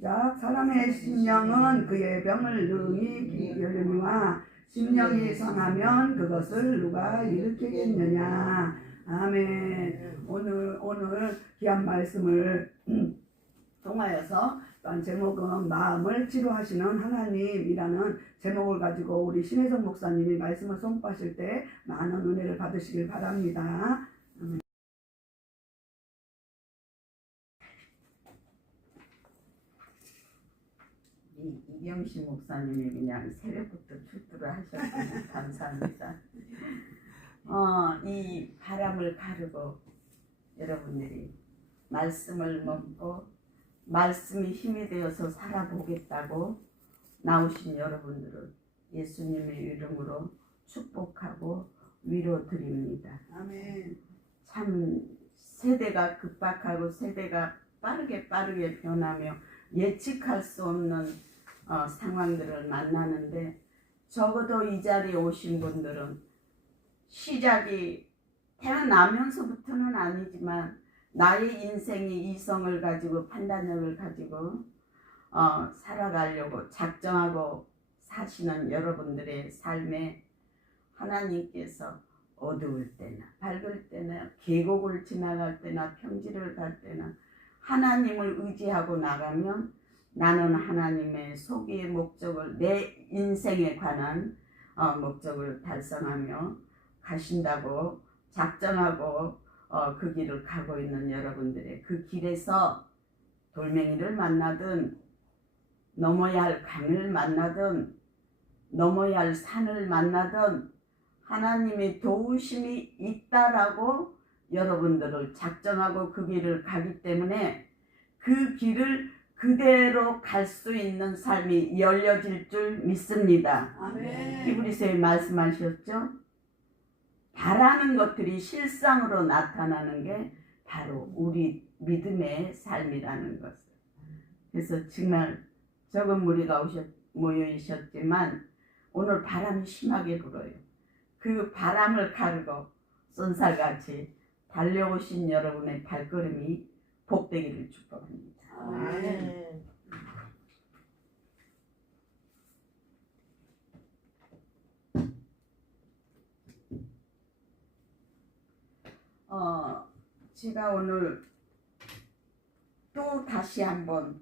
시작. 사람의 심령은 그의 병을 능히 기르느니와 심령이 상하면 그것을 누가 일으키겠느냐. 아멘. 오늘 귀한 말씀을 통하여서 또한 제목은 마음을 치료하시는 하나님이라는 제목을 가지고 우리 신혜성 목사님이 말씀을 선포하실 때 많은 은혜를 받으시길 바랍니다. 이경식 목사님이 그냥 새벽부터 출두를 하셨더니 감사합니다. 이 바람을 가르고 여러분들이 말씀을 먹고 말씀이 힘이 되어서 살아보겠다고 나오신 여러분들을 예수님의 이름으로 축복하고 위로드립니다. 아멘. 참 세대가 급박하고 세대가 빠르게 변하며 예측할 수 없는 상황들을 만나는데, 적어도 이 자리에 오신 분들은 시작이 태어나면서부터는 아니지만 나의 인생이 이성을 가지고 판단력을 가지고 살아가려고 작정하고 사시는 여러분들의 삶에 하나님께서 어두울 때나 밝을 때나 계곡을 지나갈 때나 평지를 갈 때나 하나님을 의지하고 나가면 나는 하나님의 소기의 목적을, 내 인생에 관한 목적을 달성하며 가신다고 작정하고 그 길을 가고 있는 여러분들의 그 길에서 돌멩이를 만나든 넘어야 할 강을 만나든 넘어야 할 산을 만나든 하나님의 도우심이 있다라고 여러분들을 작정하고 그 길을 가기 때문에 그 길을 그대로 갈 수 있는 삶이 열려질 줄 믿습니다. 아멘. 히브리서에 말씀하셨죠? 바라는 것들이 실상으로 나타나는 게 바로 우리 믿음의 삶이라는 것을. 그래서 정말 적은 무리가 모여 있었지만 오늘 바람이 심하게 불어요. 그 바람을 가르고 쏜살같이 달려오신 여러분의 발걸음이 복되기를 축복합니다. 아멘. 제가 오늘 또 다시 한번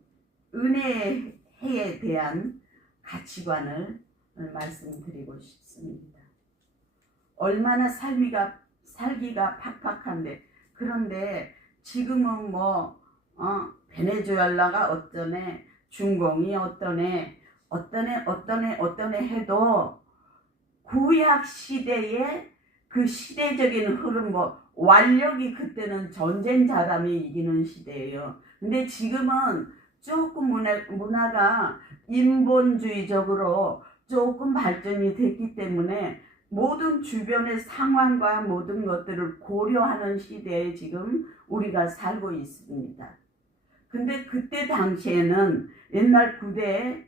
은혜에 대한 가치관을 말씀드리고 싶습니다. 얼마나 살기가 팍팍한데, 그런데 지금은 베네수엘라가 어떠네, 중공이 어떠네 해도 구약 시대의 그 시대적인 흐름, 완력이 그때는 전쟁 잘함이 이기는 시대예요. 근데 지금은 조금 문화가 인본주의적으로 조금 발전이 됐기 때문에 모든 주변의 상황과 모든 것들을 고려하는 시대에 지금 우리가 살고 있습니다. 근데 그때 당시에는 옛날 고대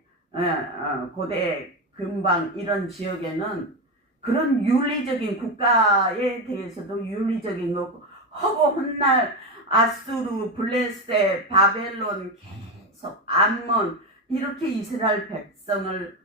근방 이런 지역에는 그런 윤리적인 국가에 대해서도 윤리적인 거 허고 훗날 아수르, 블레셋, 바벨론 계속 암몬 이렇게 이스라엘 백성을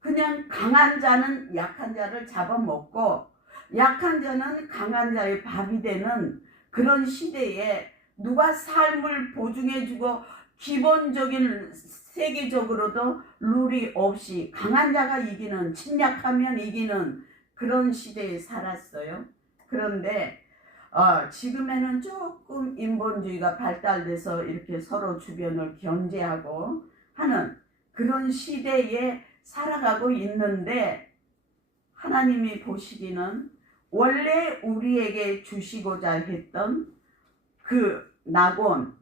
그냥 강한 자는 약한 자를 잡아먹고 약한 자는 강한 자의 밥이 되는 그런 시대에 누가 삶을 보증해주고 기본적인 세계적으로도 룰이 없이 강한 자가 이기는, 침략하면 이기는 그런 시대에 살았어요. 그런데 지금에는 조금 인본주의가 발달돼서 이렇게 서로 주변을 견제하고 하는 그런 시대에 살아가고 있는데, 하나님이 보시기는 원래 우리에게 주시고자 했던 그 낙원,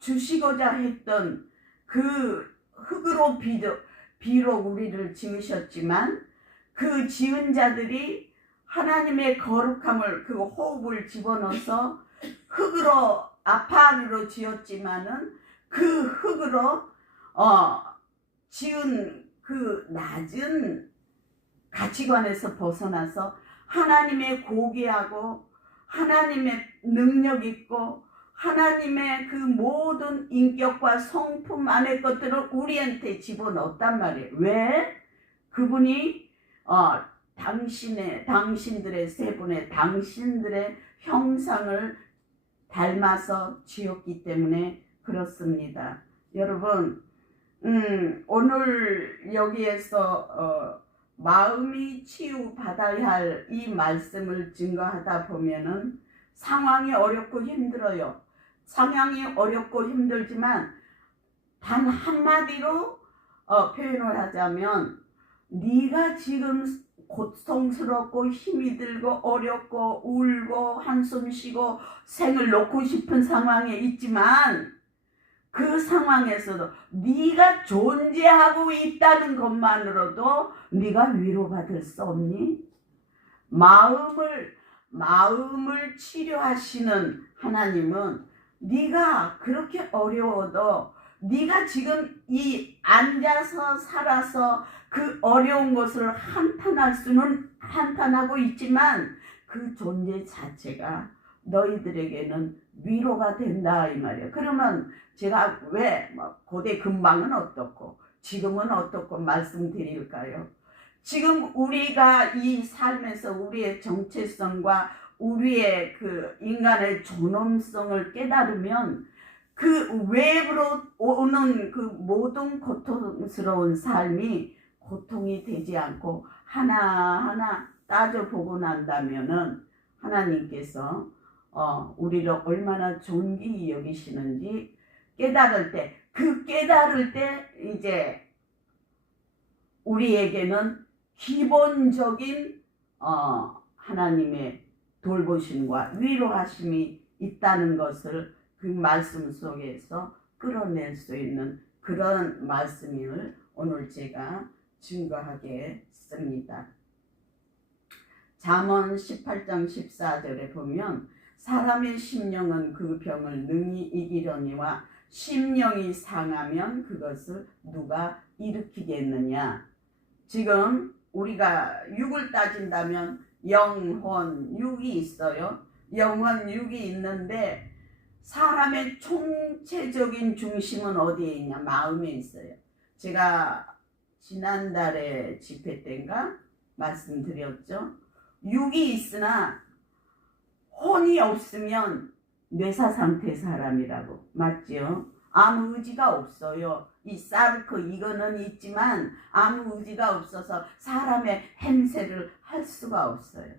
주시고자 했던 그 흙으로 비록 우리를 지으셨지만 그 지은 자들이 하나님의 거룩함을, 그 호흡을 집어넣어서 흙으로 아파리로 지었지만은 그 흙으로 지은 그 낮은 가치관에서 벗어나서 하나님의 고귀하고 하나님의 능력 있고 하나님의 그 모든 인격과 성품 안의 것들을 우리한테 집어넣었단 말이에요. 왜? 그분이 당신들의 세 분의 당신들의 형상을 닮아서 지었기 때문에 그렇습니다. 여러분, 오늘 여기에서 마음이 치유받아야 할 이 말씀을 증거하다 보면은 상황이 어렵고 힘들어요. 상황이 어렵고 힘들지만 단 한마디로 표현을 하자면 네가 지금 고통스럽고 힘이 들고 어렵고 울고 한숨 쉬고 생을 놓고 싶은 상황에 있지만 그 상황에서도 네가 존재하고 있다는 것만으로도 네가 위로받을 수 없니? 마음을 치료하시는 하나님은 네가 그렇게 어려워도 네가 지금 이 앉아서 살아서 그 어려운 것을 한탄하고 있지만 그 존재 자체가 너희들에게는 위로가 된다 이 말이에요. 그러면 제가 왜 고대 근방은 어떻고 지금은 어떻고 말씀드릴까요? 지금 우리가 이 삶에서 우리의 정체성과 우리의 그 인간의 존엄성을 깨달으면 그 외부로 오는 그 모든 고통스러운 삶이 고통이 되지 않고 하나하나 따져보고 난다면은 하나님께서 우리를 얼마나 존귀히 여기시는지 깨달을 때 이제 우리에게는 기본적인 하나님의 돌보심과 위로하심이 있다는 것을 그 말씀 속에서 끌어낼 수 있는 그런 말씀을 오늘 제가 증거하겠습니다. 잠언 18장 14절에 보면 사람의 심령은 그 병을 능히 이기려니와 심령이 상하면 그것을 누가 일으키겠느냐. 지금 우리가 육을 따진다면 영혼, 육이 있어요. 영혼, 육이 있는데 사람의 총체적인 중심은 어디에 있냐? 마음에 있어요. 제가 지난달에 집회 때인가 말씀드렸죠. 육이 있으나 혼이 없으면 뇌사상태 사람이라고. 맞죠? 아무 의지가 없어요. 이 사르크 이거는 있지만 아무 의지가 없어서 사람의 행세를 할 수가 없어요.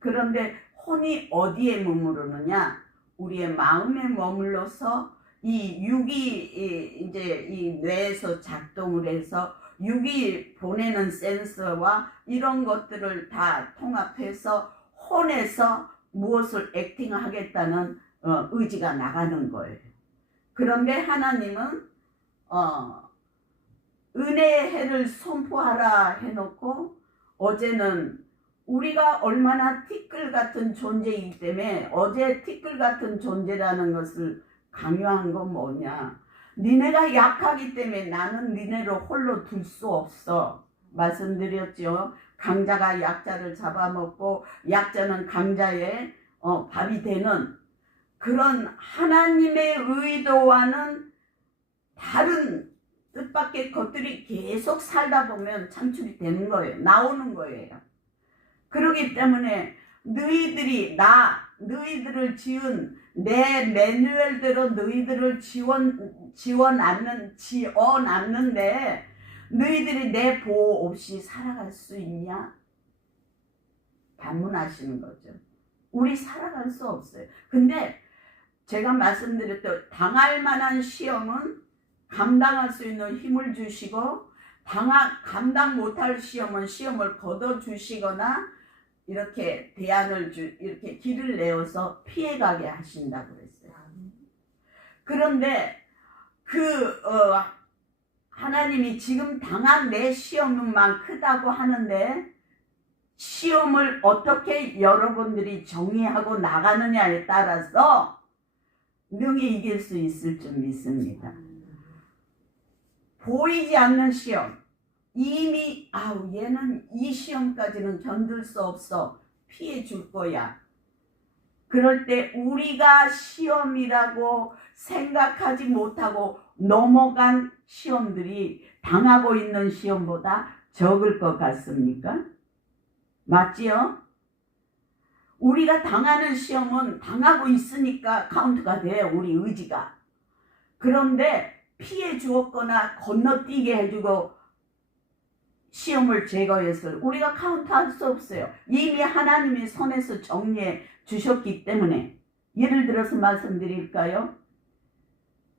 그런데 혼이 어디에 머무르느냐? 우리의 마음에 머물러서 이 육이 이제 이 뇌에서 작동을 해서 육이 보내는 센서와 이런 것들을 다 통합해서 혼에서 무엇을 액팅하겠다는 의지가 나가는 거예요. 그런데 하나님은 은혜의 해를 선포하라 해놓고 어제는 우리가 얼마나 티끌 같은 존재이기 때문에 어제 티끌 같은 존재라는 것을 강요한 건 뭐냐. 니네가 약하기 때문에 나는 니네를 홀로 둘 수 없어. 말씀드렸죠. 강자가 약자를 잡아먹고 약자는 강자의 밥이 되는 그런 하나님의 의도와는 다른 뜻밖의 것들이 계속 살다 보면 창출이 되는 거예요. 나오는 거예요. 그렇기 때문에 너희들을 지은 내 매뉴얼대로 너희들을 지어놨는데 너희들이 내 보호 없이 살아갈 수 있냐? 반문하시는 거죠. 우리 살아갈 수 없어요. 근데 제가 말씀드렸던 당할 만한 시험은 감당할 수 있는 힘을 주시고 감당 못할 시험은 시험을 걷어주시거나 이렇게 이렇게 길을 내어서 피해가게 하신다고 그랬어요. 그런데 하나님이 지금 당한 내 시험만 크다고 하는데 시험을 어떻게 여러분들이 정의하고 나가느냐에 따라서 능히 이길 수 있을 줄 믿습니다. 보이지 않는 시험. 이미 얘는 이 시험까지는 견딜 수 없어. 피해 줄 거야. 그럴 때 우리가 시험이라고 생각하지 못하고 넘어간 시험들이 당하고 있는 시험보다 적을 것 같습니까? 맞지요? 우리가 당하는 시험은 당하고 있으니까 카운트가 돼요. 우리 의지가. 그런데 피해 주었거나 건너뛰게 해주고 시험을 제거했을 우리가 카운트할 수 없어요. 이미 하나님이 손에서 정리해 주셨기 때문에. 예를 들어서 말씀드릴까요?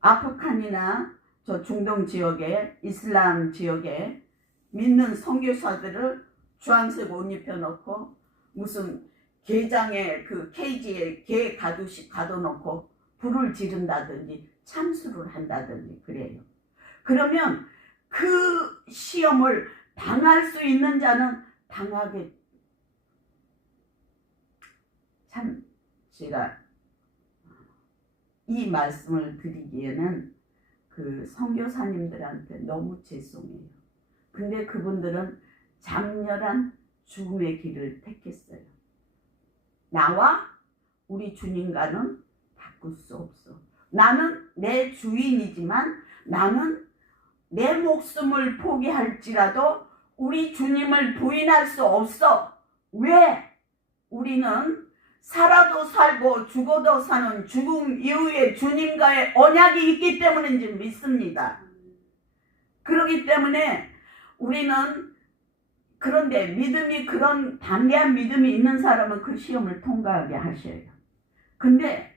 아프간이나 저 중동 지역에 이슬람 지역에 믿는 선교사들을 주황색 옷 입혀놓고 무슨 게장에 그 케이지에 개 가두시 가둬놓고 불을 지른다든지 참수를 한다든지 그래요. 그러면 그 시험을 당할 수 있는 자는 당하게. 참 제가 이 말씀을 드리기에는 그 선교사님들한테 너무 죄송해요. 근데 그분들은 장렬한 죽음의 길을 택했어요. 나와 우리 주님과는 바꿀 수 없어. 나는 내 주인이지만 나는 내 목숨을 포기할지라도 우리 주님을 부인할 수 없어. 왜? 우리는 살아도 살고 죽어도 사는 죽음 이후에 주님과의 언약이 있기 때문인지 믿습니다. 그렇기 때문에 우리는 그런데 믿음이 그런 담대한 믿음이 있는 사람은 그 시험을 통과하게 하셔요. 근데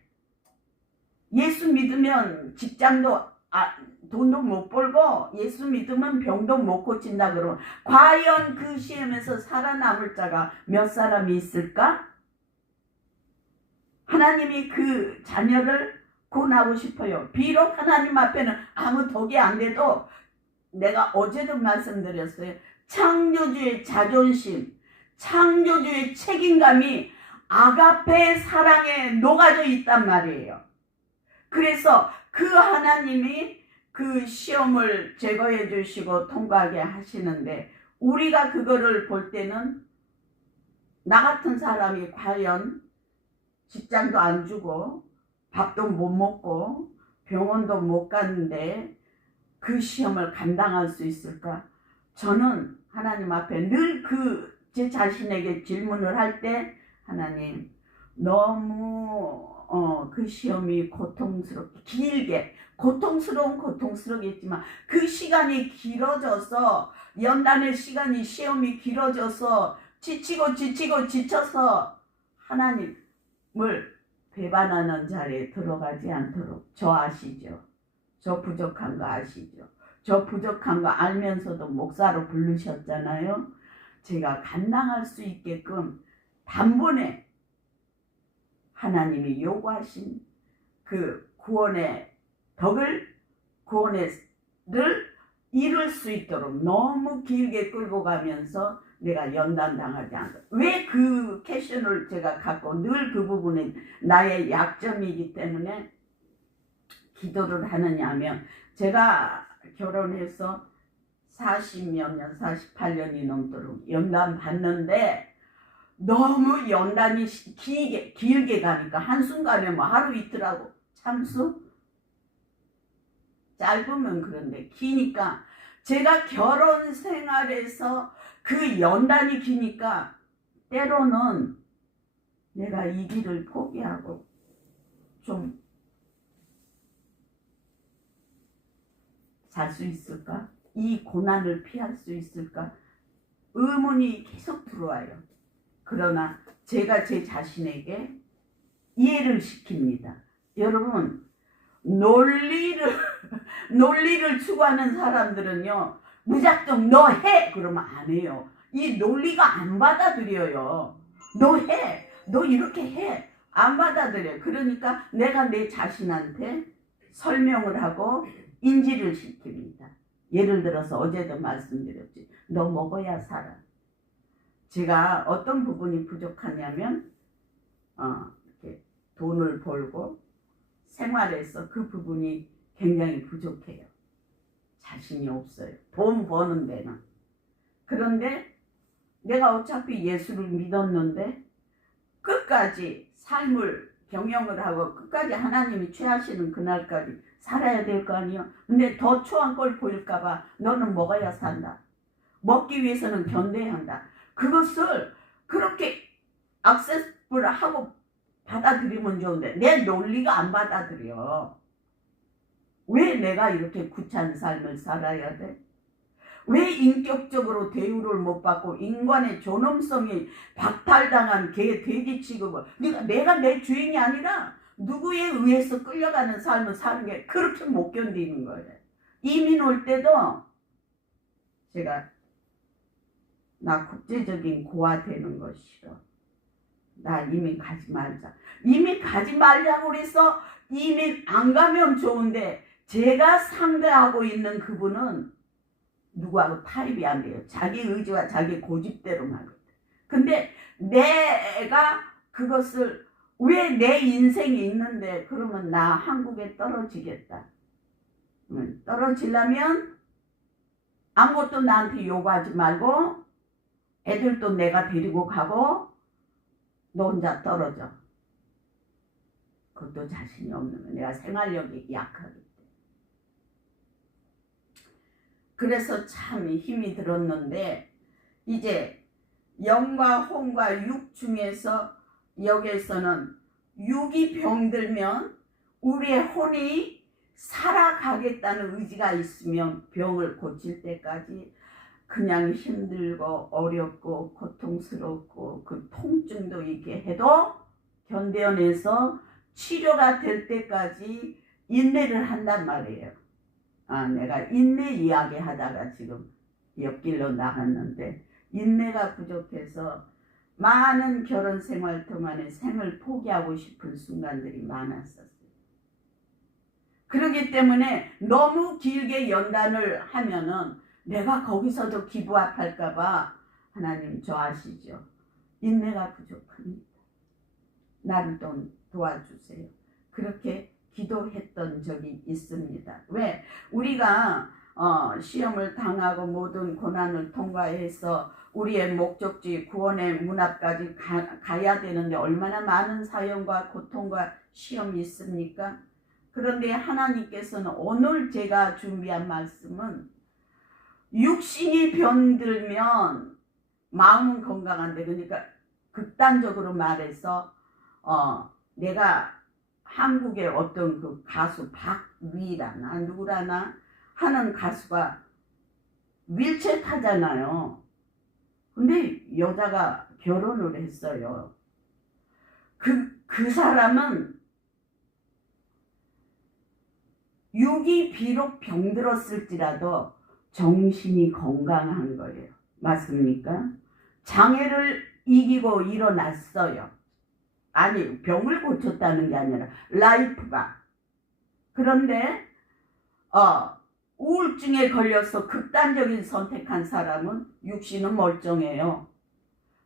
예수 믿으면 직장도 돈도 못 벌고 예수 믿으면 병도 못 고친다 그러면 과연 그 시험에서 살아남을 자가 몇 사람이 있을까? 하나님이 그 자녀를 구원하고 싶어요. 비록 하나님 앞에는 아무 덕이 안 돼도 내가 어제도 말씀드렸어요. 창조주의 자존심, 창조주의 책임감이 아가페의 사랑에 녹아져 있단 말이에요. 그래서 그 하나님이 그 시험을 제거해 주시고 통과하게 하시는데 우리가 그거를 볼 때는 나 같은 사람이 과연 직장도 안 주고 밥도 못 먹고 병원도 못 가는데 그 시험을 감당할 수 있을까? 저는 하나님 앞에 늘 제 자신에게 질문을 할 때 하나님 너무 그 시험이 길게 고통스럽겠지만 그 시간이 길어져서 연단의 시간이 시험이 길어져서 지쳐서 하나님을 배반하는 자리에 들어가지 않도록 저 아시죠? 저 부족한 거 아시죠? 저 부족한 거 알면서도 목사로 부르셨잖아요. 제가 감당할 수 있게끔 단번에 하나님이 요구하신 그 구원의 덕을 이룰 수 있도록 너무 길게 끌고 가면서 내가 연단당하지 않고 왜 그 캐션을 제가 갖고 늘 그 부분은 나의 약점이기 때문에 기도를 하느냐 하면 제가 결혼해서 40몇 년, 48년이 넘도록 연단 받는데 너무 연단이 길게 가니까 한순간에 뭐 하루 이틀하고 참수? 짧으면 그런데 기니까 제가 결혼 생활에서 그 연단이 기니까 때로는 내가 이 길을 포기하고 좀 살 수 있을까? 이 고난을 피할 수 있을까? 의문이 계속 들어와요. 그러나 제가 제 자신에게 이해를 시킵니다. 여러분 논리를 추구하는 사람들은요 무작정 너 해! 그러면 안 해요. 이 논리가 안 받아들여요. 너 해! 너 이렇게 해! 안 받아들여요. 그러니까 내가 내 자신한테 설명을 하고 인지를 시킵니다. 예를 들어서 어제도 말씀드렸지. 너 먹어야 살아. 제가 어떤 부분이 부족하냐면 이렇게 돈을 벌고 생활에서 그 부분이 굉장히 부족해요. 자신이 없어요. 돈 버는 데는. 그런데 내가 어차피 예수를 믿었는데 끝까지 삶을 경영을 하고 끝까지 하나님이 취하시는 그날까지 살아야 될 거 아니에요. 근데 더 추한 걸 보일까봐 너는 먹어야 산다. 먹기 위해서는 견뎌야 한다. 그것을 그렇게 액세스블하고 받아들이면 좋은데 내 논리가 안 받아들여. 왜 내가 이렇게 구차한 삶을 살아야 돼? 왜 인격적으로 대우를 못 받고 인간의 존엄성이 박탈당한 개 돼지 취급을 내가 내 주인이 아니라 누구에 의해서 끌려가는 삶을 사는 게 그렇게 못 견디는 거예요. 이민 올 때도 제가 나 국제적인 고아 되는 거 싫어. 나 이민 가지 말자. 이민 가지 말자고 그래서 이민 안 가면 좋은데 제가 상대하고 있는 그분은 누구하고 타협이 안 돼요. 자기 의지와 자기 고집대로만 하거든. 근데 내가 그것을 왜 내 인생이 있는데 그러면 나 한국에 떨어지겠다. 떨어지려면 아무것도 나한테 요구하지 말고 애들도 내가 데리고 가고 너 혼자 떨어져. 그것도 자신이 없는 거야. 내가 생활력이 약하기 때문에. 그래서 참 힘이 들었는데 이제 영과 혼과 육 중에서 여기에서는 육이 병들면 우리의 혼이 살아가겠다는 의지가 있으면 병을 고칠 때까지 그냥 힘들고 어렵고 고통스럽고 그 통증도 있게 해도 견뎌내서 치료가 될 때까지 인내를 한단 말이에요. 내가 인내 이야기 하다가 지금 옆길로 나갔는데 인내가 부족해서 많은 결혼 생활 동안에 생을 포기하고 싶은 순간들이 많았었어요. 그렇기 때문에 너무 길게 연단을 하면은 내가 거기서도 기부합할까봐 하나님 저 아시죠? 인내가 부족합니다. 나를 좀 도와주세요. 그렇게 기도했던 적이 있습니다. 왜? 우리가 시험을 당하고 모든 고난을 통과해서 우리의 목적지 구원의 문 앞까지 가야 되는데 얼마나 많은 사연과 고통과 시험이 있습니까? 그런데 하나님께서는 오늘 제가 준비한 말씀은 육신이 병들면 마음은 건강한데 그러니까 극단적으로 말해서 내가 한국의 어떤 그 가수 박위라나 누구라나 하는 가수가 윌체어 타잖아요. 근데 여자가 결혼을 했어요. 그 사람은 육이 비록 병들었을지라도 정신이 건강한 거예요. 맞습니까? 장애를 이기고 일어났어요. 아니 병을 고쳤다는 게 아니라 라이프가. 그런데 우울증에 걸려서 극단적인 선택한 사람은 육신은 멀쩡해요.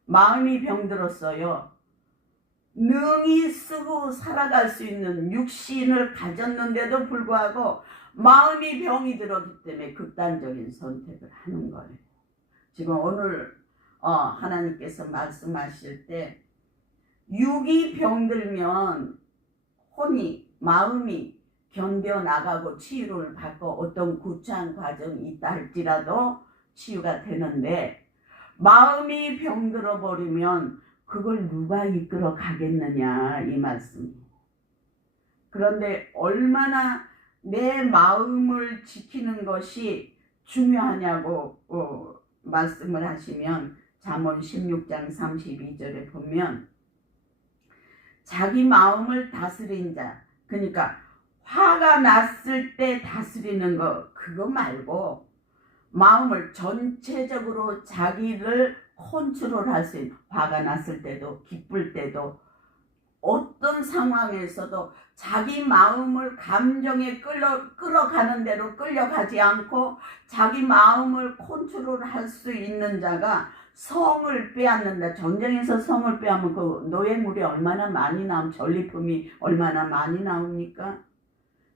마음이 병들었어요. 능히 쓰고 살아갈 수 있는 육신을 가졌는데도 불구하고 마음이 병이 들었기 때문에 극단적인 선택을 하는 거예요. 지금 오늘 하나님께서 말씀하실 때 육이 병들면 혼이 마음이 견뎌나가고 치유를 받고 어떤 구차한 과정이 있다 할지라도 치유가 되는데 마음이 병들어 버리면 그걸 누가 이끌어 가겠느냐 이 말씀. 그런데 얼마나 내 마음을 지키는 것이 중요하냐고 말씀을 하시면 잠언 16장 32절에 보면 자기 마음을 다스린 자, 그러니까 화가 났을 때 다스리는 거 그거 말고 마음을 전체적으로 자기를 컨트롤할 수 있는, 화가 났을 때도 기쁠 때도 어떤 상황에서도 자기 마음을 감정에 끌어가는 대로 끌려가지 않고 자기 마음을 컨트롤할 수 있는 자가 성을 빼앗는다. 전쟁에서 성을 빼앗으면 그 노예물이 얼마나 많이 나오면 전리품이 얼마나 많이 나옵니까?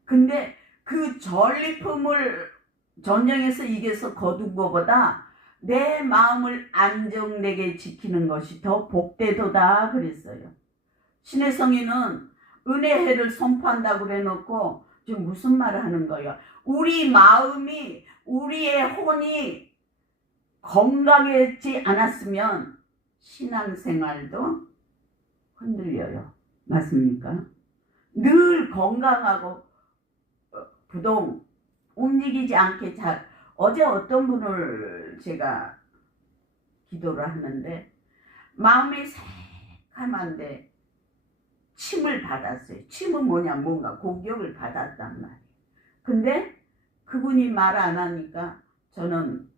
근데 그 전리품을 전쟁에서 이겨서 거둔 것보다 내 마음을 안정되게 지키는 것이 더 복되도다 그랬어요. 신의 성인은 은혜해를 선포한다고 그래놓고 지금 무슨 말을 하는 거예요? 우리 마음이, 우리의 혼이 건강하지 않았으면 신앙생활도 흔들려요. 맞습니까? 늘 건강하고 부동 움직이지 않게 잘. 어제 어떤 분을 제가 기도를 하는데 마음이 새카만데 침을 받았어요. 침은 뭐냐, 뭔가 공격을 받았단 말이에요. 근데 그분이 말 안 하니까 저는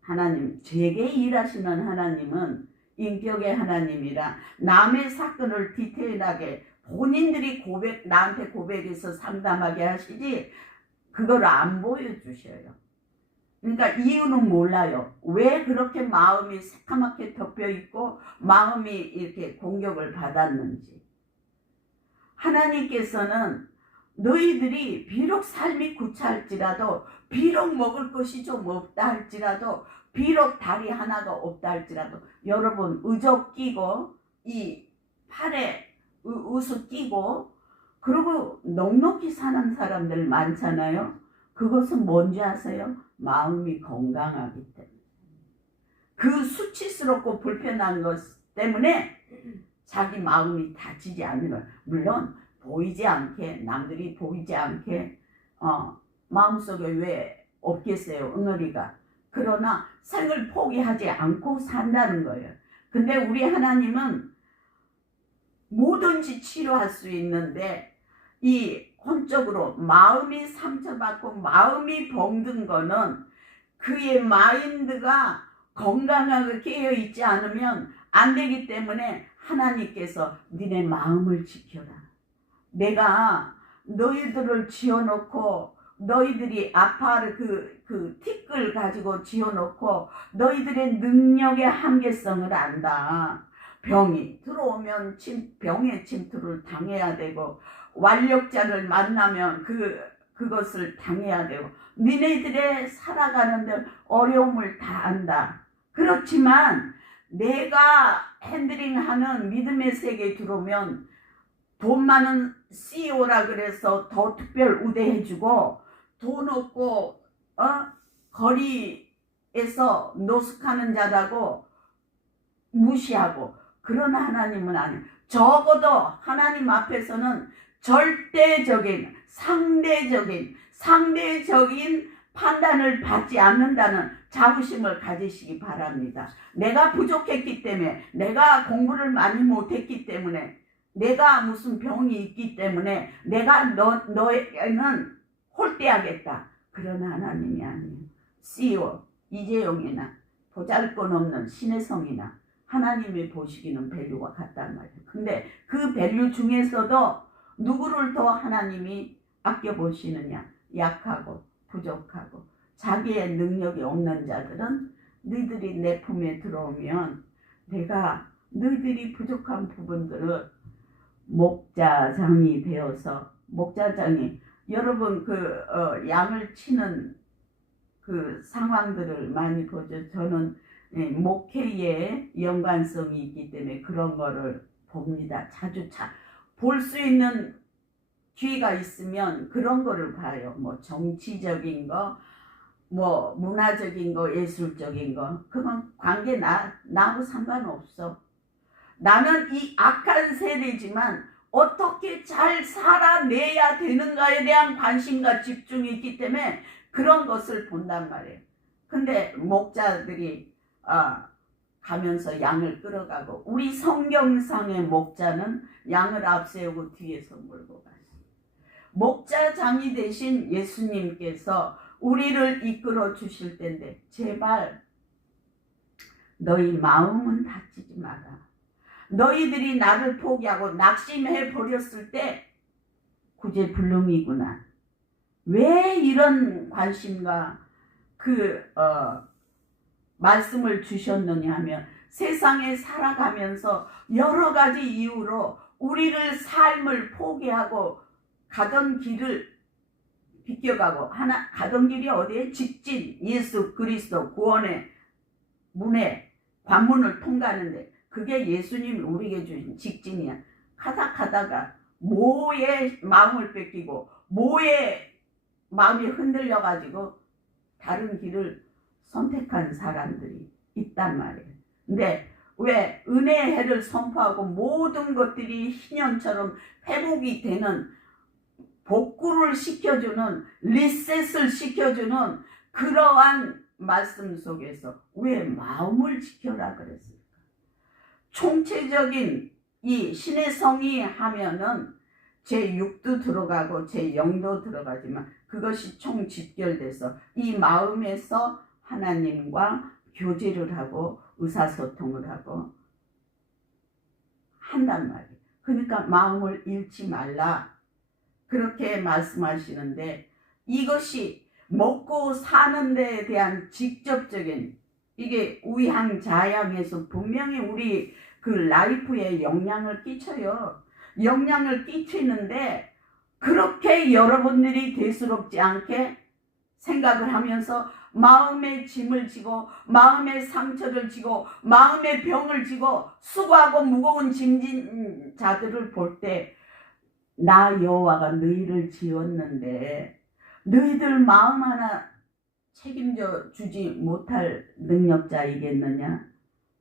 하나님, 제게 일하시는 하나님은 인격의 하나님이라 남의 사건을 디테일하게 본인들이 나한테 고백해서 상담하게 하시지 그걸 안 보여주셔요. 그러니까 이유는 몰라요. 왜 그렇게 마음이 새카맣게 덮여있고 마음이 이렇게 공격을 받았는지. 하나님께서는 너희들이 비록 삶이 구차할지라도, 비록 먹을 것이 좀 없다 할지라도, 비록 다리 하나가 없다 할지라도, 여러분 의적 끼고 이 팔에 의수 끼고 그리고 넉넉히 사는 사람들 많잖아요. 그것은 뭔지 아세요? 마음이 건강하기 때문에. 그 수치스럽고 불편한 것 때문에 자기 마음이 다치지 않는 거예요. 물론 보이지 않게, 남들이 보이지 않게 마음속에 왜 없겠어요, 응어리가. 그러나 생을 포기하지 않고 산다는 거예요. 근데 우리 하나님은 뭐든지 치료할 수 있는데 이 혼적으로 마음이 상처받고 마음이 병든 거는 그의 마인드가 건강하게 깨어있지 않으면 안 되기 때문에 하나님께서 니네 마음을 지켜라. 내가 너희들을 지어놓고 너희들이 아파를 그 티끌 가지고 지어놓고 너희들의 능력의 한계성을 안다. 병이 들어오면 병의 침투를 당해야 되고 완력자를 만나면 그것을 당해야 되고 니네들의 살아가는 데 어려움을 다 안다. 그렇지만 내가 핸들링하는 믿음의 세계에 들어오면 돈 많은 CEO라 그래서 더 특별 우대해주고 돈 없고 거리에서 노숙하는 자라고 무시하고 그런 하나님은 아니에요. 적어도 하나님 앞에서는 절대적인 상대적인 판단을 받지 않는다는 자부심을 가지시기 바랍니다. 내가 부족했기 때문에, 내가 공부를 많이 못했기 때문에, 내가 무슨 병이 있기 때문에 내가 너에게는 홀대하겠다. 그런 하나님이 아니에요. CEO 이재용이나 보잘것없는 신의 성이나 하나님이 보시기는 밸류가 같단 말이에요. 근데 그 밸류 중에서도 누구를 더 하나님이 아껴보시느냐? 약하고 부족하고 자기의 능력이 없는 자들은 너희들이 내 품에 들어오면 내가 너희들이 부족한 부분들을 목자장이 되어서 목자장이 여러분 양을 치는 그 상황들을 많이 보죠. 저는 목회에 연관성이 있기 때문에 그런 거를 봅니다. 자주 볼 수 있는 기회가 있으면 그런 거를 봐요. 뭐 정치적인 거, 뭐 문화적인 거, 예술적인 거, 그건 관계 나하고 상관없어. 나는 이 악한 세대지만 어떻게 잘 살아내야 되는가에 대한 관심과 집중이 있기 때문에 그런 것을 본단 말이에요. 근데 목자들이 가면서 양을 끌어가고 우리 성경상의 목자는 양을 앞세우고 뒤에서 몰고 가요. 목자장이 되신 예수님께서 우리를 이끌어 주실 텐데 제발 너희 마음은 다치지 마라. 너희들이 나를 포기하고 낙심해 버렸을 때 구제불능이구나. 왜 이런 관심과 말씀을 주셨느냐 하면 세상에 살아가면서 여러 가지 이유로 우리를 삶을 포기하고 가던 길을 비껴가고 가던 길이 어디에? 직진 예수 그리스도 구원의 문에 관문을 통과하는데 그게 예수님이 우리에게 주신 직진이야. 가다가 뭐의 마음을 뺏기고 뭐의 마음이 흔들려가지고 다른 길을 선택한 사람들이 있단 말이에요. 근데 왜 은혜의 해를 선포하고 모든 것들이 희년처럼 회복이 되는 복구를 시켜주는 리셋을 시켜주는 그러한 말씀 속에서 왜 마음을 지켜라 그랬을까? 총체적인 이 신의 성이 하면은 제 6도 들어가고 제 0도 들어가지만 그것이 총 집결돼서 이 마음에서 하나님과 교제를 하고 의사소통을 하고 한단 말이에요. 그러니까 마음을 잃지 말라 그렇게 말씀하시는데 이것이 먹고 사는 데에 대한 직접적인 이게 우양자양에서 분명히 우리 그 라이프에 영향을 끼쳐요. 영향을 끼치는데 그렇게 여러분들이 대수롭지 않게 생각을 하면서 마음의 짐을 지고 마음의 상처를 지고 마음의 병을 지고 수고하고 무거운 짐진 자들을 볼 때 나 여호와가 너희를 지었는데 너희들 마음 하나 책임져 주지 못할 능력자이겠느냐?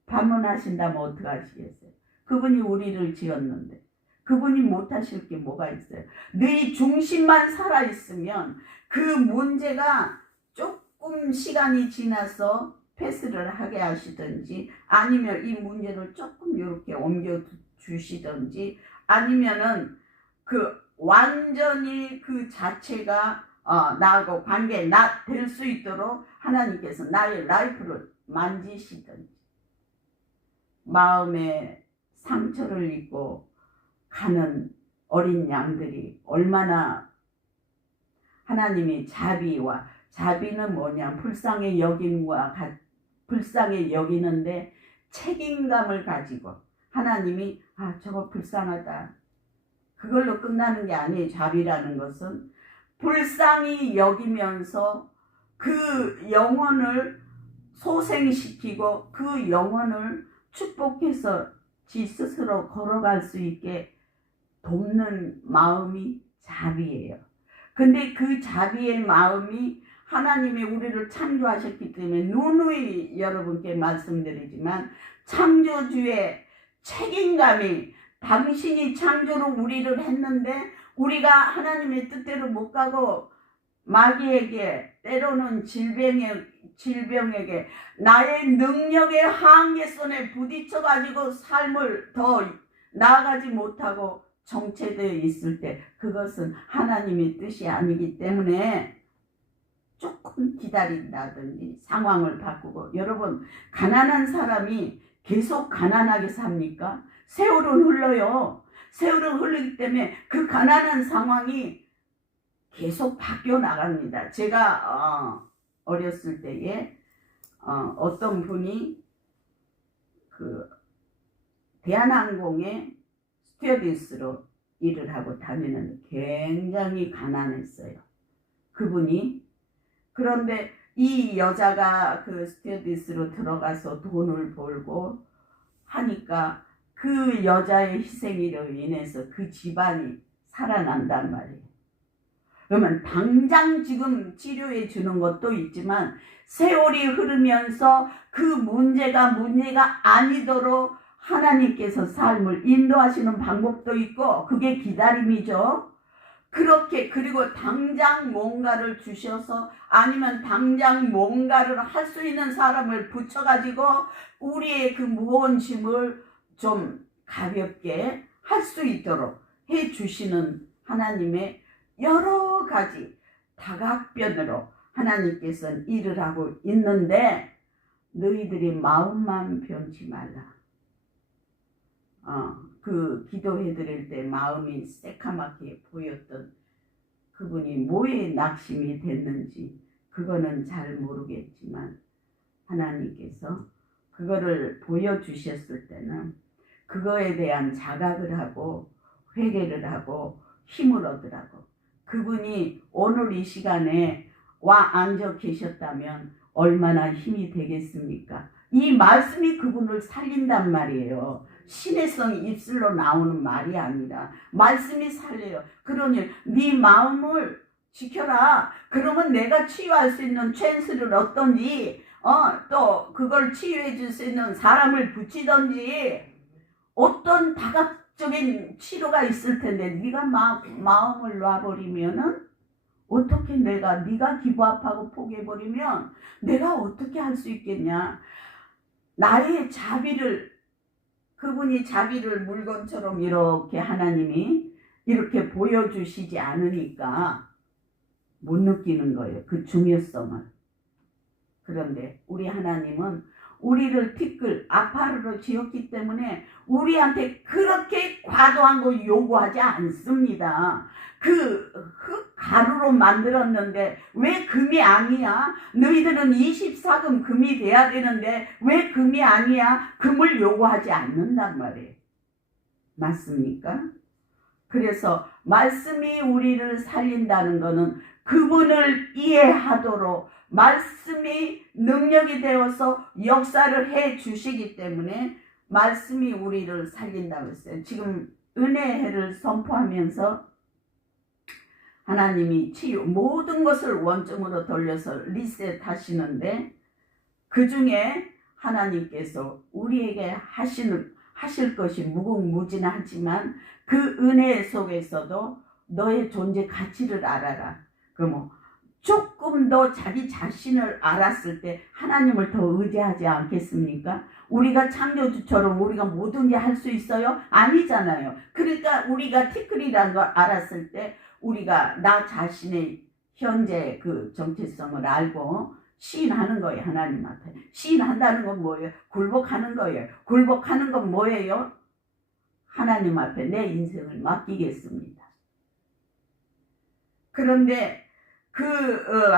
반문하신다면 어떡하시겠어요? 그분이 우리를 지었는데 그분이 못하실 게 뭐가 있어요? 너희 중심만 살아있으면 그 문제가 조금 시간이 지나서 패스를 하게 하시든지 아니면 이 문제를 조금 이렇게 옮겨 주시든지 아니면은 그 완전히 그 자체가 나하고 관계 될 수 있도록 하나님께서 나의 라이프를 만지시든지 마음에 상처를 입고 가는 어린 양들이 얼마나 하나님이 자비는 뭐냐 불쌍히 여기는데 책임감을 가지고 하나님이 저거 불쌍하다 그걸로 끝나는 게 아니에요. 자비라는 것은 불쌍히 여기면서 그 영혼을 소생시키고 그 영혼을 축복해서 지 스스로 걸어갈 수 있게 돕는 마음이 자비예요. 근데 그 자비의 마음이 하나님이 우리를 창조하셨기 때문에 누누이 여러분께 말씀드리지만 창조주의 책임감이 당신이 창조로 우리를 했는데 우리가 하나님의 뜻대로 못 가고 마귀에게 때로는 질병에게 나의 능력의 한계선에 부딪혀가지고 삶을 더 나아가지 못하고 정체되어 있을 때 그것은 하나님의 뜻이 아니기 때문에 조금 기다린다든지 상황을 바꾸고 여러분 가난한 사람이 계속 가난하게 삽니까? 세월은 흘러요. 세월은 흐르기 때문에 그 가난한 상황이 계속 바뀌어 나갑니다. 제가 어렸을 때에 어떤 분이 그 대한항공의 스튜어디스로 일을 하고 다니는 굉장히 가난했어요. 그분이 그런데 이 여자가 그 스튜어디스로 들어가서 돈을 벌고 하니까 그 여자의 희생으로 인해서 그 집안이 살아난단 말이에요. 그러면 당장 지금 치료해 주는 것도 있지만 세월이 흐르면서 그 문제가 아니도록 하나님께서 삶을 인도하시는 방법도 있고 그게 기다림이죠. 그렇게 그리고 당장 뭔가를 주셔서 아니면 당장 뭔가를 할 수 있는 사람을 붙여가지고 우리의 그 무거운 짐을 좀 가볍게 할 수 있도록 해주시는 하나님의 여러 가지 다각변으로 하나님께서는 일을 하고 있는데 너희들이 마음만 변치 말라. 그 기도해 드릴 때 마음이 새카맣게 보였던 그분이 뭐에 낙심이 됐는지 그거는 잘 모르겠지만 하나님께서 그거를 보여주셨을 때는 그거에 대한 자각을 하고 회개를 하고 힘을 얻으라고 그분이 오늘 이 시간에 와 앉아 계셨다면 얼마나 힘이 되겠습니까? 이 말씀이 그분을 살린단 말이에요. 신의 성이 입술로 나오는 말이 아니라 말씀이 살려요. 그러니 네 마음을 지켜라. 그러면 내가 치유할 수 있는 찬스를 얻던지 또 그걸 치유해 줄 수 있는 사람을 붙이던지 어떤 다각적인 치료가 있을 텐데 네가 마음을 놔버리면은 어떻게 네가 기부합하고 포기해버리면 내가 어떻게 할 수 있겠냐. 나의 자비를 그분이 자비를 물건처럼 이렇게 하나님이 이렇게 보여주시지 않으니까 못 느끼는 거예요. 그 중요성을. 그런데 우리 하나님은 우리를 티끌 아파르로 지었기 때문에 우리한테 그렇게 과도한 거 요구하지 않습니다. 그 흙 가루로 만들었는데 왜 금이 아니야? 너희들은 24금 금이 돼야 되는데 왜 금이 아니야? 금을 요구하지 않는단 말이에요. 맞습니까? 그래서 말씀이 우리를 살린다는 것은 그분을 이해하도록 말씀이 능력이 되어서 역사를 해 주시기 때문에 말씀이 우리를 살린다고 했어요. 지금 은혜를 선포하면서 하나님이 치유 모든 것을 원점으로 돌려서 리셋 하시는데 그 중에 하나님께서 우리에게 하실 것이 무궁무진하지만 그 은혜 속에서도 너의 존재 가치를 알아라. 그럼 조금 더 자기 자신을 알았을 때 하나님을 더 의지하지 않겠습니까? 우리가 창조주처럼 우리가 뭐든지 할 수 있어요? 아니잖아요. 그러니까 우리가 티끌이라는 걸 알았을 때 우리가 나 자신의 현재 그 정체성을 알고 시인하는 거예요. 하나님 앞에. 시인한다는 건 뭐예요? 굴복하는 거예요. 굴복하는 건 뭐예요? 하나님 앞에 내 인생을 맡기겠습니다. 그런데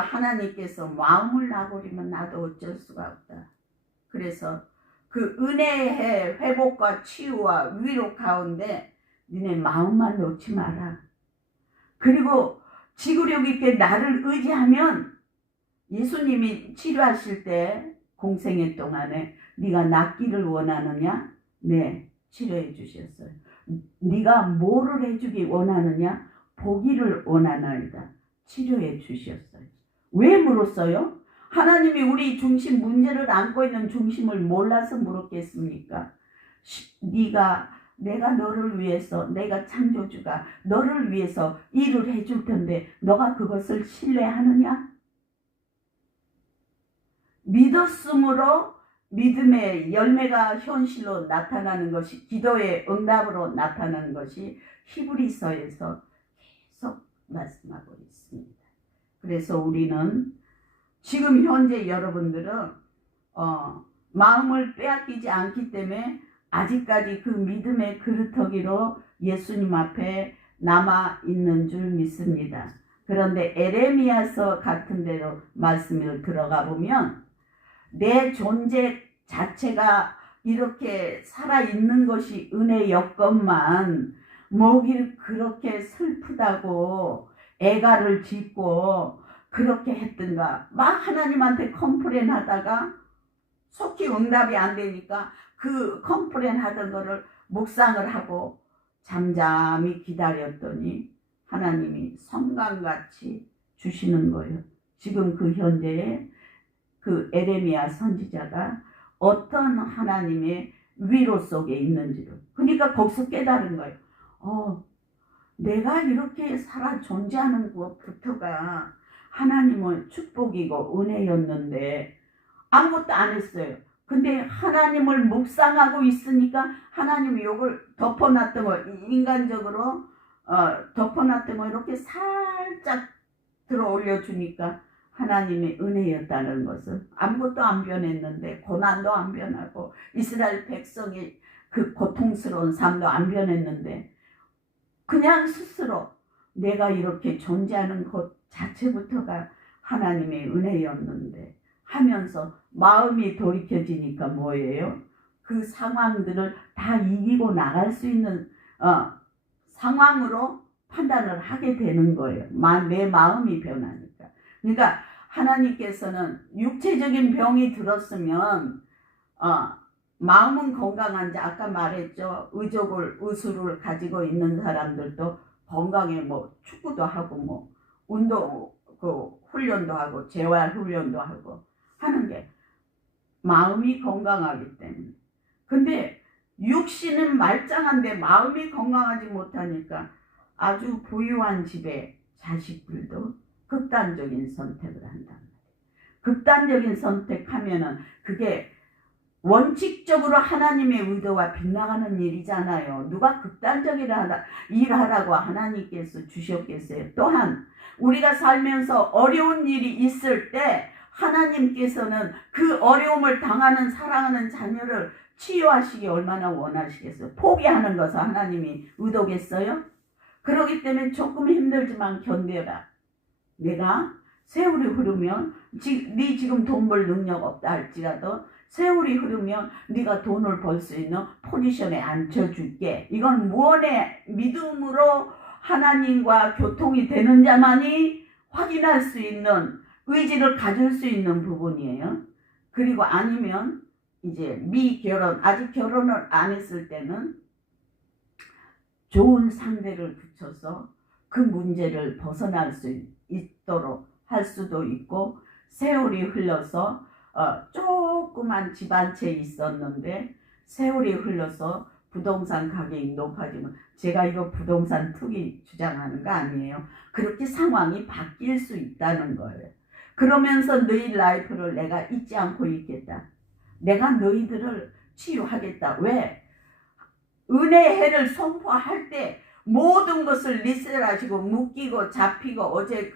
하나님께서 마음을 놔버리면 나도 어쩔 수가 없다. 그래서 그 은혜의 회복과 치유와 위로 가운데 니네 마음만 놓지 마라. 그리고 지구력 있게 나를 의지하면 예수님이 치료하실 때 공생애 동안에 네가 낫기를 원하느냐? 네, 치료해 주셨어요. 네가 뭐를 해주기 원하느냐? 보기를 원하나이다. 치료해 주셨어요. 왜 물었어요? 하나님이 우리 중심 문제를 안고 있는 중심을 몰라서 물었겠습니까? 내가 너를 위해서 내가 창조주가 너를 위해서 일을 해줄 텐데 너가 그것을 신뢰하느냐? 믿었으므로 믿음의 열매가 현실로 나타나는 것이 기도의 응답으로 나타나는 것이 히브리서에서 계속 말씀하고 있습니다. 그래서 우리는 지금 현재 여러분들은 마음을 빼앗기지 않기 때문에 아직까지 그 믿음의 그루터기로 예수님 앞에 남아 있는 줄 믿습니다. 그런데 에레미야서 같은 데로 말씀을 들어가 보면 내 존재 자체가 이렇게 살아있는 것이 은혜였건만 뭐길 그렇게 슬프다고 애가를 짓고 그렇게 했던가 막 하나님한테 컴플레인 하다가 속히 응답이 안 되니까 그 컴플레인 하던 거를 묵상을 하고 잠잠히 기다렸더니 하나님이 성강같이 주시는 거예요. 지금 그 현재에 그 에레미야 선지자가 어떤 하나님의 위로 속에 있는지를. 그러니까 거기서 깨달은 거예요. 내가 이렇게 살아 존재하는 것부터가 하나님의 축복이고 은혜였는데 아무것도 안 했어요. 근데 하나님을 묵상하고 있으니까 하나님이 이걸 덮어놨던 거, 인간적으로 덮어놨던 거 이렇게 살짝 들어 올려주니까 하나님의 은혜였다는 것을. 아무것도 안 변했는데 고난도 안 변하고 이스라엘 백성의 그 고통스러운 삶도 안 변했는데 그냥 스스로 내가 이렇게 존재하는 것 자체부터가 하나님의 은혜였는데 하면서 마음이 돌이켜지니까 뭐예요? 그 상황들을 다 이기고 나갈 수 있는 상황으로 판단을 하게 되는 거예요. 내 마음이 변하니까. 그러니까 하나님께서는 육체적인 병이 들었으면 마음은 건강한지 아까 말했죠. 의술을 가지고 있는 사람들도 건강에 뭐 축구도 하고 뭐 운동 훈련도 하고 재활 훈련도 하고 하는 게 마음이 건강하기 때문에. 근데 육신은 말짱한데 마음이 건강하지 못하니까 아주 부유한 집의 자식들도 극단적인 선택을 한단 말이에요. 극단적인 선택하면은 그게 원칙적으로 하나님의 의도와 빗나가는 일이잖아요. 누가 극단적인 일하라고 하나님께서 주셨겠어요. 또한 우리가 살면서 어려운 일이 있을 때 하나님께서는 그 어려움을 당하는 사랑하는 자녀를 치유하시기 얼마나 원하시겠어요. 포기하는 것은 하나님이 의도겠어요? 그렇기 때문에 조금 힘들지만 견뎌라. 내가 세월이 흐르면 네 지금 돈 벌 능력 없다 할지라도 세월이 흐르면 네가 돈을 벌 수 있는 포지션에 앉혀줄게. 이건 무언의 믿음으로 하나님과 교통이 되는 자만이 확인할 수 있는 의지를 가질 수 있는 부분이에요. 그리고 아니면 이제 미결혼, 아직 결혼을 안 했을 때는 좋은 상대를 붙여서 그 문제를 벗어날 수 있도록 할 수도 있고, 세월이 흘러서 조그만 집 한 채 있었는데 세월이 흘러서 부동산 가격이 높아지면, 제가 이거 부동산 투기 주장하는 거 아니에요. 그렇게 상황이 바뀔 수 있다는 거예요. 그러면서 너희 라이프를 내가 잊지 않고 있겠다. 내가 너희들을 치유하겠다. 왜? 은혜의 해를 선포할 때 모든 것을 리셋하시고 묶이고 잡히고, 어제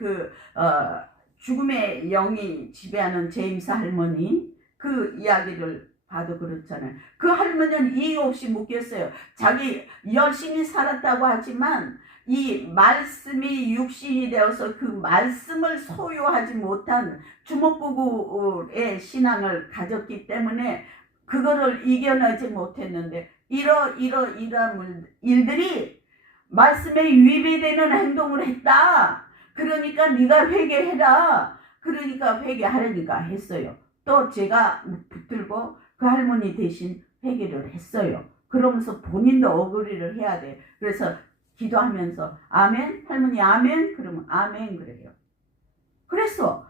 죽음의 영이 지배하는 제임스 할머니 그 이야기를 봐도 그렇잖아요. 그 할머니는 이유 없이 묶였어요. 자기 열심히 살았다고 하지만 이 말씀이 육신이 되어서 그 말씀을 소유하지 못한 주먹구구의 신앙을 가졌기 때문에 그거를 이겨내지 못했는데, 이런 일들이 말씀에 위배되는 행동을 했다. 그러니까 네가 회개해라. 그러니까 회개하려니까 했어요. 또 제가 붙들고 그 할머니 대신 회개를 했어요. 그러면서 본인도 어그리를 해야 돼. 그래서 기도하면서 아멘, 할머니 아멘, 그러면 아멘 그래요. 그래서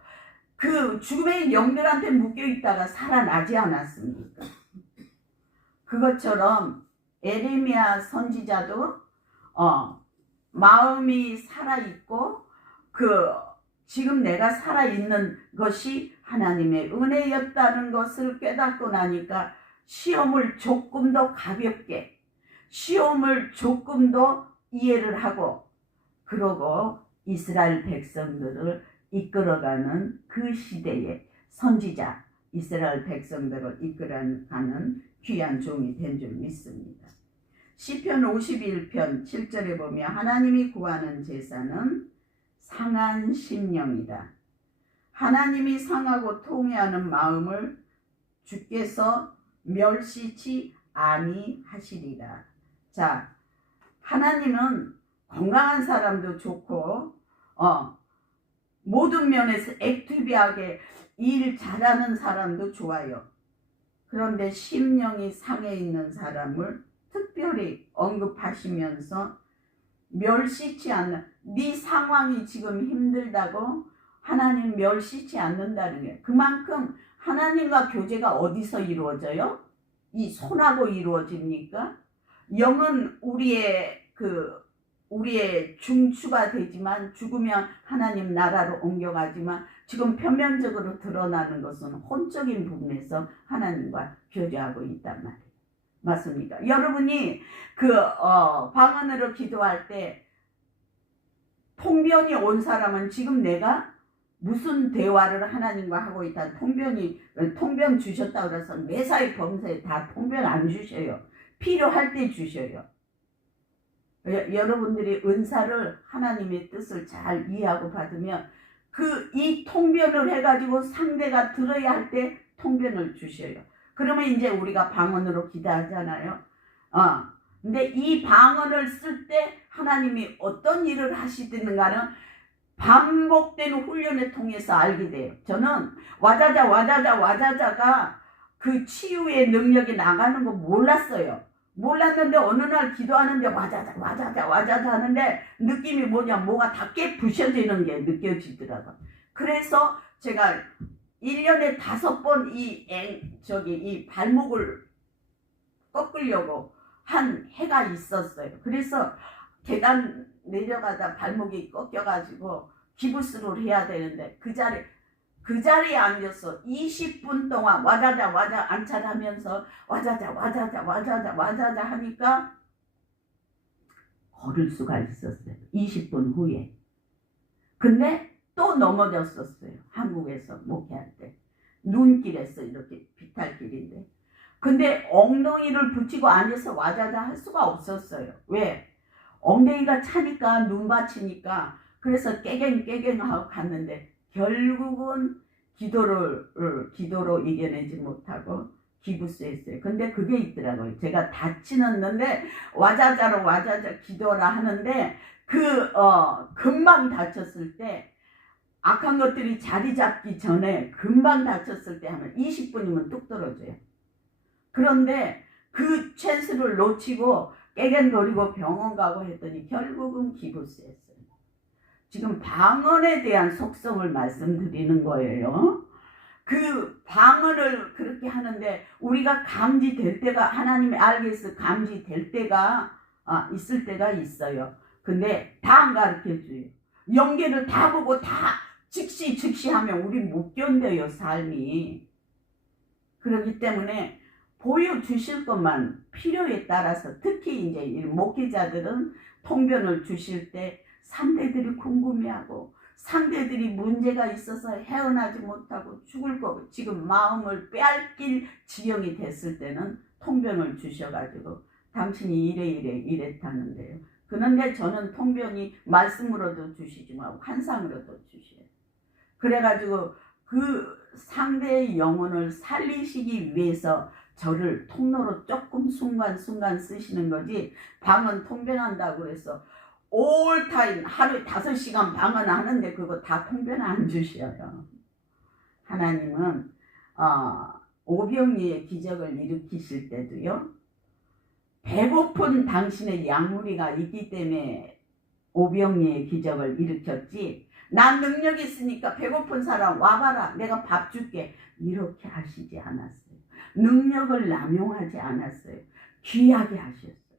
그 죽음의 영들한테 묶여있다가 살아나지 않았습니까? 그것처럼 에레미야 선지자도 마음이 살아있고 지금 내가 살아있는 것이 하나님의 은혜였다는 것을 깨닫고 나니까 시험을 조금 더 가볍게, 시험을 조금 더 이해를 하고, 그러고 이스라엘 백성들을 이끌어가는 그 시대의 선지자, 이스라엘 백성들을 이끌어가는 귀한 종이 된 줄 믿습니다. 시편 51편 7절에 보면 하나님이 구하는 제사는 상한 심령이다. 하나님이 상하고 통회하는 마음을 주께서 멸시치 아니하시리라. 자, 하나님은 건강한 사람도 좋고 모든 면에서 액티브하게 일 잘하는 사람도 좋아요. 그런데 심령이 상해 있는 사람을 특별히 언급하시면서 멸시치 않는, 네 상황이 지금 힘들다고 하나님 멸시치 않는다는 게, 그만큼 하나님과 교제가 어디서 이루어져요? 이 손하고 이루어집니까? 영은 우리의 중추가 되지만 죽으면 하나님 나라로 옮겨가지만, 지금 표면적으로 드러나는 것은 혼적인 부분에서 하나님과 교제하고 있단 말이에요. 맞습니까? 여러분이 방언으로 기도할 때 통변이 온 사람은 지금 내가 무슨 대화를 하나님과 하고 있다, 통변 주셨다고 그래서 매사에 범사에 다 통변 안 주셔요. 필요할 때 주셔요. 여러분들이 은사를, 하나님의 뜻을 잘 이해하고 받으면 이 통변을 해가지고 상대가 들어야 할 때 통변을 주셔요. 그러면 이제 우리가 방언으로 기도하잖아요. 근데 이 방언을 쓸 때 하나님이 어떤 일을 하시는가는 반복되는 훈련을 통해서 알게 돼요. 저는 와자자가 그 치유의 능력이 나가는 거 몰랐어요. 몰랐는데 어느 날 기도하는데 와자자 와자자 와자자 하는데 느낌이 뭐냐, 뭐가 다 깨 부셔지는 게 느껴지더라고요. 그래서 제가 1년에 5번 이 발목을 꺾으려고 한 해가 있었어요. 그래서 계단 내려가다 발목이 꺾여가지고 기부스를 해야 되는데 그 자리에 앉아서 20분 동안 와자자 와자 안찰하면서 와자자 와자자 와자자 와자자 하니까 걸을 수가 있었어요. 20분 후에. 근데 또 넘어졌었어요. 한국에서 목회할 때. 눈길에서 이렇게 비탈길인데. 근데 엉덩이를 붙이고 앉아서 와자자 할 수가 없었어요. 왜? 엉덩이가 차니까 눈 받치니까. 그래서 깨갱하고 갔는데 결국은 기도로 이겨내지 못하고 기부스했어요. 근데 그게 있더라고요. 제가 다치는데 와자자로 와자자 기도라 하는데 금방 다쳤을 때 악한 것들이 자리 잡기 전에 금방 다쳤을 때 하면 20분이면 뚝 떨어져요. 그런데 그 찬스를 놓치고 깨갱거리고 병원 가고 했더니 결국은 기부스했어요. 지금 방언에 대한 속성을 말씀드리는 거예요. 그 방언을 그렇게 하는데 우리가 감지될 때가, 하나님의 알게서 감지될 때가 있을 때가 있어요. 근데 다 안 가르쳐줘요. 연계를 다 보고 다 즉시 하면 우리 못 견뎌요, 삶이. 그렇기 때문에 보여주실 것만 필요에 따라서, 특히 이제 목회자들은 통변을 주실 때 상대들이 궁금해하고 상대들이 문제가 있어서 헤어나지 못하고 죽을 거고 지금 마음을 빼앗길 지경이 됐을 때는 통변을 주셔가지고 당신이 이랬다는데요. 그런데 저는 통변이 말씀으로도 주시지만 환상으로도 주셔요. 그래가지고 그 상대의 영혼을 살리시기 위해서 저를 통로로 조금 순간 쓰시는 거지, 방언 통변한다고 그래서 올타임 하루에 5시간 방언하는데 그거 다 통변 안 주셔요. 하나님은 오병이의 기적을 일으키실 때도요, 배고픈 당신의 양무리가 있기 때문에 오병이의 기적을 일으켰지, 난 능력이 있으니까 배고픈 사람 와봐라 내가 밥 줄게 이렇게 하시지 않았어요. 능력을 남용하지 않았어요. 귀하게 하셨어요.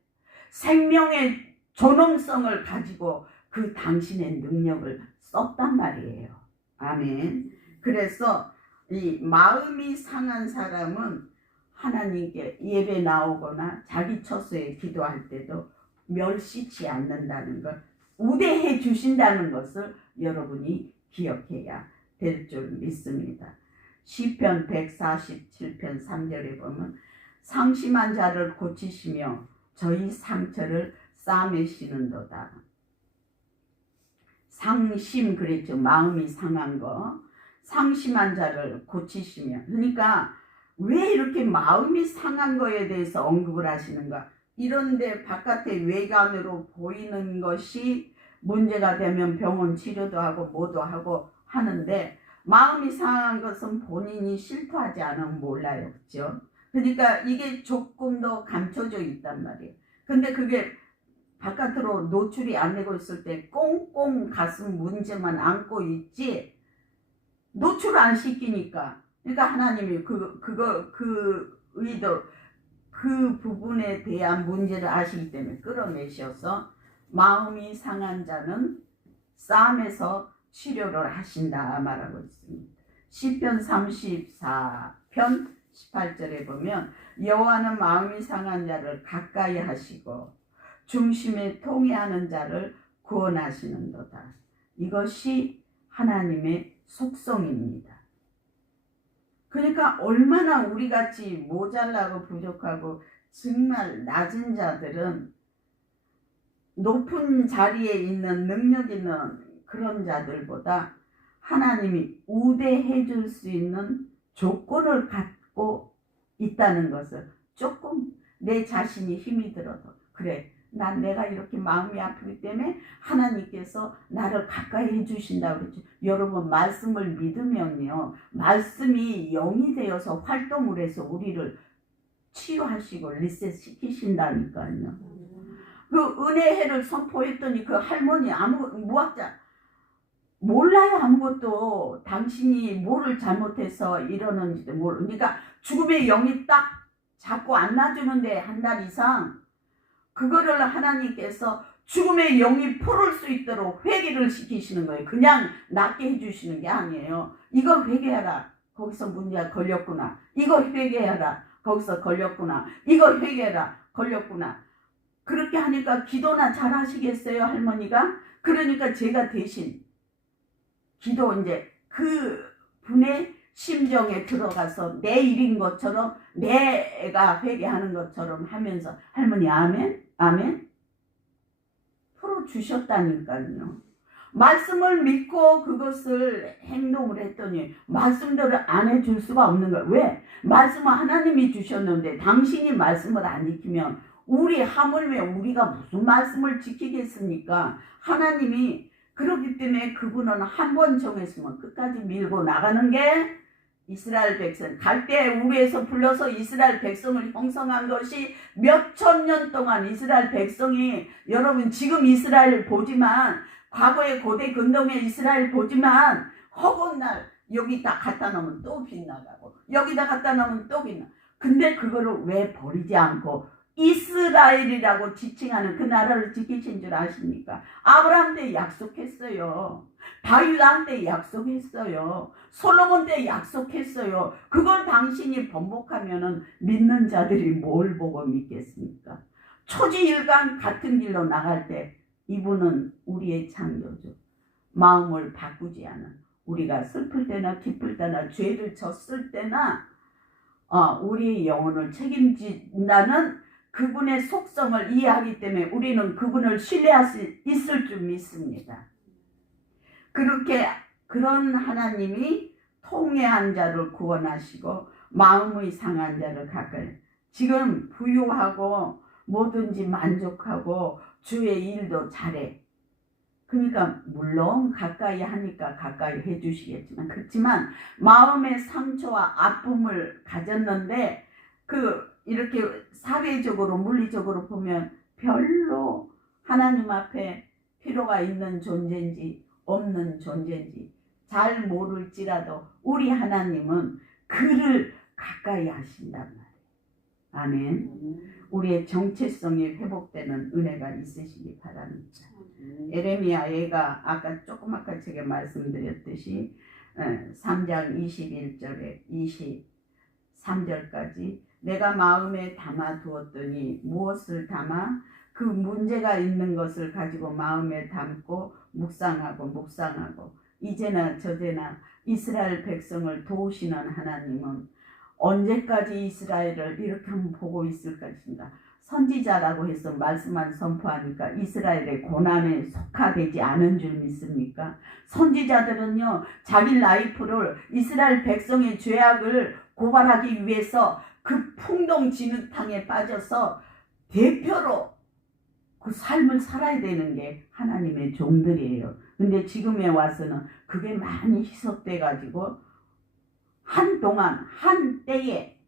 생명의 존엄성을 가지고 그 당신의 능력을 썼단 말이에요. 아멘. 그래서 이 마음이 상한 사람은 하나님께 예배 나오거나 자기 처소에 기도할 때도 멸시치 않는다는 것, 우대해 주신다는 것을 여러분이 기억해야 될 줄 믿습니다. 시편 147편 3절에 보면 상심한 자를 고치시며 저희 상처를 싸매시는도다. 상심 그랬죠. 마음이 상한 거. 상심한 자를 고치시며. 그러니까 왜 이렇게 마음이 상한 거에 대해서 언급을 하시는가. 이런데 바깥에 외관으로 보이는 것이 문제가 되면 병원 치료도 하고 뭐도 하고 하는데 마음이 상한 것은 본인이 실토하지 않으면 몰라요. 그렇죠? 그러니까 이게 조금 더 감춰져 있단 말이에요. 근데 그게 바깥으로 노출이 안 되고 있을 때 꽁꽁 가슴 문제만 안고 있지 노출 안 시키니까. 그러니까 하나님이 그 의도, 그 부분에 대한 문제를 아시기 때문에 끌어내셔서 마음이 상한 자는 싸움에서 치료를 하신다 말하고 있습니다. 시편 34편 18절에 보면 여호와는 마음이 상한 자를 가까이 하시고 중심에 통해하는 자를 구원하시는도다. 이것이 하나님의 속성입니다. 그러니까 얼마나 우리같이 모자라고 부족하고 정말 낮은 자들은 높은 자리에 있는 능력 있는 그런 자들보다 하나님이 우대해 줄 수 있는 조건을 갖고 있다는 것을 조금 내 자신이 힘이 들어도 그래 난 내가 이렇게 마음이 아프기 때문에 하나님께서 나를 가까이 해주신다고 그랬죠. 여러분 말씀을 믿으면요. 말씀이 영이 되어서 활동을 해서 우리를 치유하시고 리셋시키신다니까요. 그 은혜해를 선포했더니 그 할머니 무학자 몰라요. 아무것도 당신이 뭐를 잘못해서 이러는지도 모르. 그러니까 죽음의 영이 딱 자꾸 안 놔주는데 한 달 이상 그거를 하나님께서 죽음의 영이 풀을 수 있도록 회개를 시키시는 거예요. 그냥 낫게 해주시는 게 아니에요. 이거 회개하라. 거기서 문제가 걸렸구나. 이거 회개하라. 거기서 걸렸구나. 이거 회개하라. 걸렸구나. 그렇게 하니까 기도나 잘 하시겠어요, 할머니가? 그러니까 제가 대신 기도 이제 그 분의 심정에 들어가서 내 일인 것처럼 내가 회개하는 것처럼 하면서 할머니 아멘? 아멘? 풀어주셨다니까요. 말씀을 믿고 그것을 행동을 했더니 말씀대로 안 해줄 수가 없는 거예요. 왜? 말씀은 하나님이 주셨는데 당신이 말씀을 안 지키면 우리 하물며 우리가 무슨 말씀을 지키겠습니까? 하나님이 그렇기 때문에 그분은 한 번 정했으면 끝까지 밀고 나가는 게 이스라엘 백성. 갈대 우르에서 불러서 이스라엘 백성을 형성한 것이 몇천 년 동안 이스라엘 백성이 여러분 지금 이스라엘 보지만 과거의 고대 근동의 이스라엘 보지만 허건 날 여기다 갖다 놓으면 또 빗나가고 여기다 갖다 놓으면 또 빗나가고 근데 그거를 왜 버리지 않고 이스라엘이라고 지칭하는 그 나라를 지키신 줄 아십니까? 아브라함 때 약속했어요. 다윗 때 약속했어요. 솔로몬 때 약속했어요. 그걸 당신이 번복하면은 믿는 자들이 뭘 보고 믿겠습니까? 초지일관 같은 길로 나갈 때 이분은 우리의 창조주. 마음을 바꾸지 않은 우리가 슬플 때나 기쁠 때나 죄를 졌을 때나 우리의 영혼을 책임진다는 그분의 속성을 이해하기 때문에 우리는 그분을 신뢰할 수 있을 줄 믿습니다. 그렇게 그런 하나님이 통회한 자를 구원하시고 마음의 상한 자를 가까이 지금 부유하고 뭐든지 만족하고 주의 일도 잘해. 그러니까 물론 가까이 하니까 가까이 해주시겠지만 그렇지만 마음의 상처와 아픔을 가졌는데 이렇게 사회적으로 물리적으로 보면 별로 하나님 앞에 필요가 있는 존재인지 없는 존재인지 잘 모를지라도 우리 하나님은 그를 가까이 하신단 말이에요. 아멘. 우리의 정체성이 회복되는 은혜가 있으시기 바랍니다. 에레미야 애가 아까 조그맣게 제가 말씀드렸듯이 3장 21절에 23절까지 내가 마음에 담아 두었더니 무엇을 담아? 그 문제가 있는 것을 가지고 마음에 담고 묵상하고 이제나 저제나 이스라엘 백성을 도우시는 하나님은 언제까지 이스라엘을 이렇게 한번 보고 있을 것인가? 선지자라고 해서 말씀만 선포하니까 이스라엘의 고난에 속하되지 않은 줄 믿습니까? 선지자들은요 자기 라이프를 이스라엘 백성의 죄악을 고발하기 위해서 그 풍동 진흙탕에 빠져서 대표로 그 삶을 살아야 되는 게 하나님의 종들이에요. 근데 지금에 와서는 그게 많이 희석돼 가지고 한동안 한때에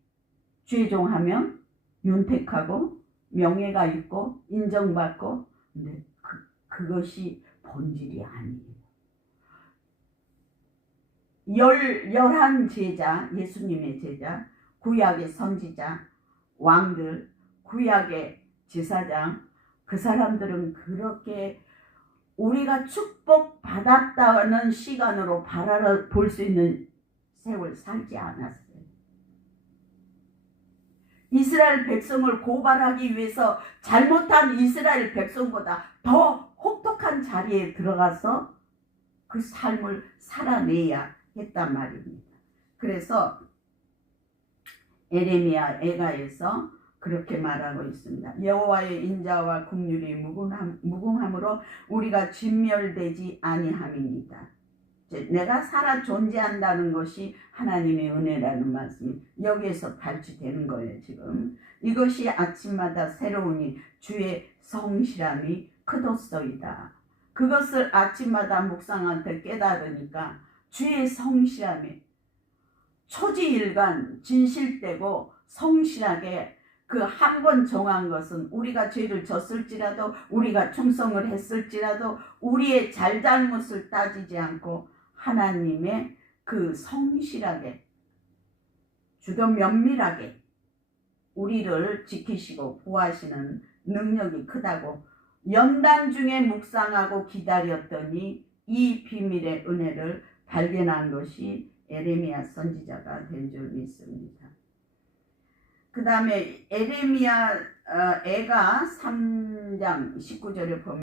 죄종하면 윤택하고 명예가 있고 인정받고 근데 그것이 본질이 아니에요. 11 제자, 예수님의 제자, 구약의 선지자, 왕들, 구약의 제사장 그 사람들은 그렇게 우리가 축복받았다는 시간으로 바라볼 수 있는 세월 살지 않았어요. 이스라엘 백성을 고발하기 위해서 잘못한 이스라엘 백성보다 더 혹독한 자리에 들어가서 그 삶을 살아내야 했단 말입니다. 그래서 에레미야 애가에서 그렇게 말하고 있습니다. 여호와의 인자와 긍휼이 무궁함으로 우리가 진멸되지 아니함이니이다. 내가 살아 존재한다는 것이 하나님의 은혜라는 말씀이 여기에서 발치되는 거예요. 지금 이것이 아침마다 새로우니 주의 성실함이 크도소이다. 그것을 아침마다 묵상한테 깨달으니까 주의 성실함이 초지일관 진실되고 성실하게 그 한 번 정한 것은 우리가 죄를 졌을지라도 우리가 충성을 했을지라도 우리의 잘잘못을 따지지 않고 하나님의 그 성실하게 주도 면밀하게 우리를 지키시고 보호하시는 능력이 크다고 연단 중에 묵상하고 기다렸더니 이 비밀의 은혜를 발견한 것이 에레미야 선지자가 된 줄 믿습니다. 그 다음에 에레미야 애가 3장 19절에 보면